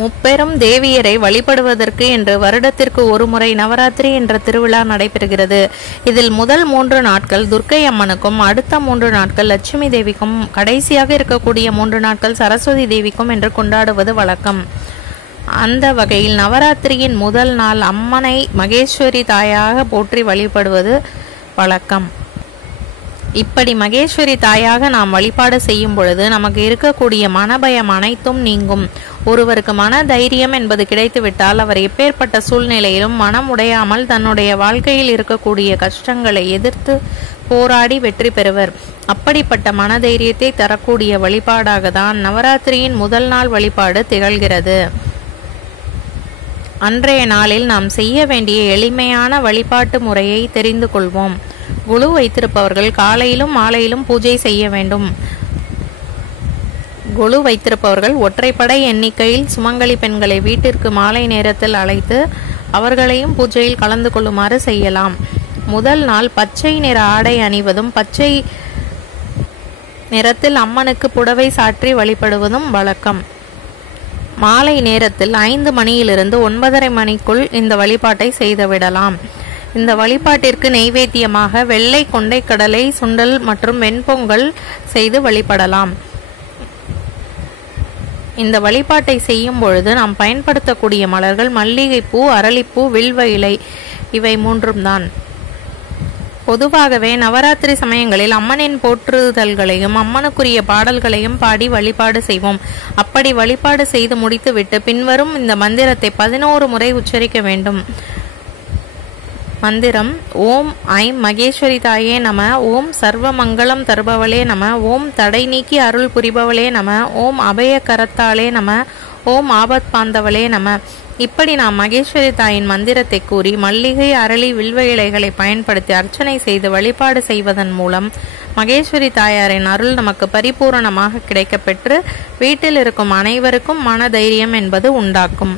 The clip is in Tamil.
முப்பெரும் தேவியரை வழிபடுவதற்கு என்று வருடத்திற்கு ஒரு முறை நவராத்திரி என்ற திருவிழா நடைபெறுகிறது. இதில் முதல் 3 நாட்கள் துர்க்கை அம்மனுக்கும், அடுத்த 3 நாட்கள் லட்சுமி தேவிக்கும், கடைசியாக இருக்கக்கூடிய 3 நாட்கள் சரஸ்வதி தேவிக்கும் என்று கொண்டாடுவது வழக்கம். அந்த வகையில் நவராத்திரியின் முதல் நாள் அம்மனை மகேஸ்வரி தாயாக போற்றி வழிபடுவது வழக்கம். இப்படி மகேஸ்வரி தாயாக நாம் வழிபாடு செய்யும் பொழுது நமக்கு இருக்கக்கூடிய மனபயம் அனைத்தும் நீங்கும். ஒருவருக்கு மன தைரியம் என்பது கிடைத்துவிட்டால் அவர் எப்பேற்பட்ட சூழ்நிலையிலும் மனம் உடையாமல் தன்னுடைய வாழ்க்கையில் இருக்கக்கூடிய கஷ்டங்களை எதிர்த்து போராடி வெற்றி பெறுவர். அப்படிப்பட்ட மனதைரியத்தை தரக்கூடிய வழிபாடாக தான் நவராத்திரியின் முதல் நாள் வழிபாடு திகழ்கிறது. அன்றைய நாளில் நாம் செய்ய வேண்டிய எளிமையான வழிபாட்டு முறையை தெரிந்து கொள்வோம். குழு வைத்திருப்பவர்கள் காலையிலும் மாலையிலும் பூஜை செய்ய வேண்டும். குழு வைத்திருப்பவர்கள் ஒற்றைப்படை எண்ணிக்கையில் சுமங்கலி பெண்களை வீட்டிற்கு மாலை நேரத்தில் அழைத்து அவர்களையும் பூஜையில் கலந்து கொள்ளுமாறு செய்யலாம். முதல் நாள் பச்சை நிற ஆடை அணிவதும், பச்சை நிறத்தில் அம்மனுக்கு புடவை சாற்றி வழிபடுவதும் வழக்கம். மாலை நேரத்தில் 5 மணியிலிருந்து 9:30 மணிக்குள் இந்த வழிபாட்டை செய்துவிடலாம். இந்த வழிபாட்டிற்கு நெய்வேத்தியமாக வெள்ளை கொண்டை கடலை, சுண்டல் மற்றும் வெண்பொங்கல் செய்து வழிபடலாம். இந்த வழிபாட்டை செய்யும் பொழுது நாம் பயன்படுத்தக்கூடிய மலர்கள் மல்லிகைப்பூ, அரளிப்பூ, வில்வ இலை இவை 3 தான். பொதுவாகவே நவராத்திரி சமயங்களில் அம்மனின் போற்றுதல்களையும் அம்மனுக்குரிய பாடல்களையும் பாடி வழிபாடு செய்வோம். அப்படி வழிபாடு செய்து முடித்துவிட்டு பின்வரும் இந்த மந்திரத்தை 11 முறை உச்சரிக்க வேண்டும். மந்திரம்: ஓம் ஐம் மகேஸ்வரி தாயே நம, ஓம் சர்வ மங்களம் தருபவளே நம, ஓம் தடை நீக்கி அருள் புரிபவளே நம, ஓம் அபய கரத்தாளே நம, ஓம் ஆபத் பாந்தவளே நம. இப்படி நாம் மகேஸ்வரி தாயின் மந்திரத்தை கூறி மல்லிகை, அரளி, வில்வ இலைகளை பயன்படுத்தி அர்ச்சனை செய்து வழிபாடு செய்வதன் மூலம் மகேஸ்வரி தாயாரின் அருள் நமக்கு பரிபூரணமாக கிடைக்கப்பெற்று வீட்டில் இருக்கும் அனைவருக்கும் மன தைரியம் என்பது உண்டாக்கும்.